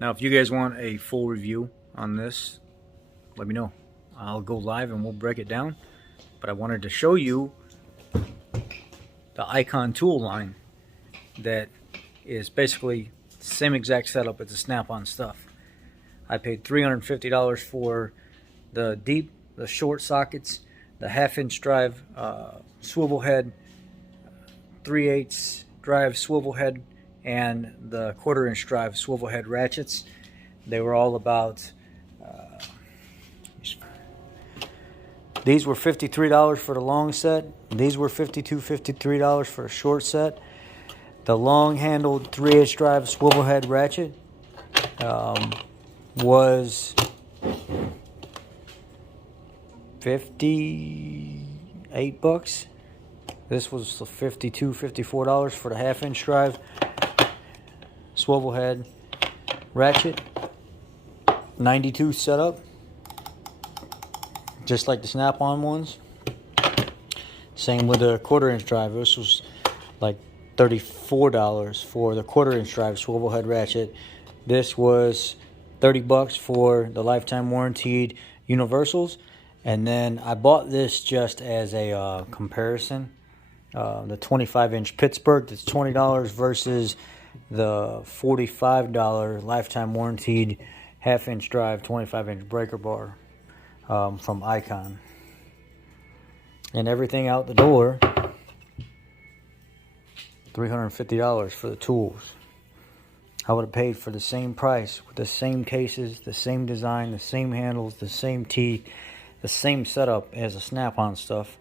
Now, if you guys want a full review on this, let me know. I'll go live and we'll break it down. But I wanted to show you the Icon tool line that is basically the same exact setup as the Snap-on stuff. I paid $350 for the deep, the short sockets, the half-inch drive swivel head, 3/8 drive swivel head, and the 1/4-inch drive swivel head ratchets. They were all about these were $53 for the long set. These were $53 for a short set. The long handled 3/8 drive swivel head ratchet was $58. This was $52, $54 for the half-inch drive swivel head ratchet. 92 setup, just like the Snap-on ones. Same with the 1/4-inch drive. This was like $34 for the 1/4-inch drive swivel head ratchet. This was $30 for the lifetime warranted universals. And then I bought this just as a comparison. The 25-inch Pittsburgh, that's $20 versus the $45 lifetime warranted half-inch drive 25-inch breaker bar from Icon. And everything out the door, $350 for the tools. I would have paid for the same price with the same cases, the same design, the same handles, the same teeth, the same setup as the Snap-on stuff,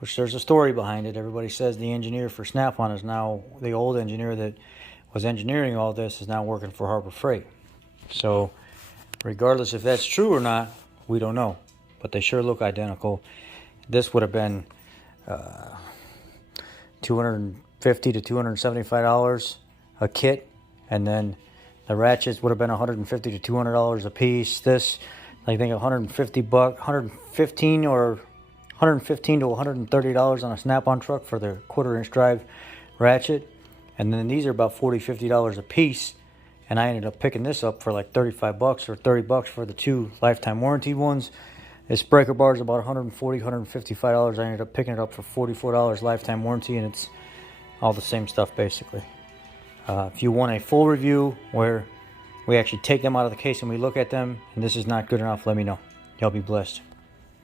which there's a story behind it. Everybody says the engineer for Snap-on is now, the old engineer that was engineering all this is now working for Harbor Freight. So regardless if that's true or not, we don't know, but they sure look identical. This would have been $250 to $275 a kit, and then the ratchets would have been $150 to $200 a piece. This, I think, $115 or $115 to $130 on a Snap-on truck for the 1/4-inch drive ratchet, and then these are about $40, $50 a piece. And I ended up picking this up for like $35 or $30 for the two lifetime warranty ones. This breaker bar is about $140, $155. I ended up picking it up for $44 lifetime warranty, and it's all the same stuff basically. If you want a full review where we actually take them out of the case and we look at them and this is not good enough, let me know. Y'all be blessed.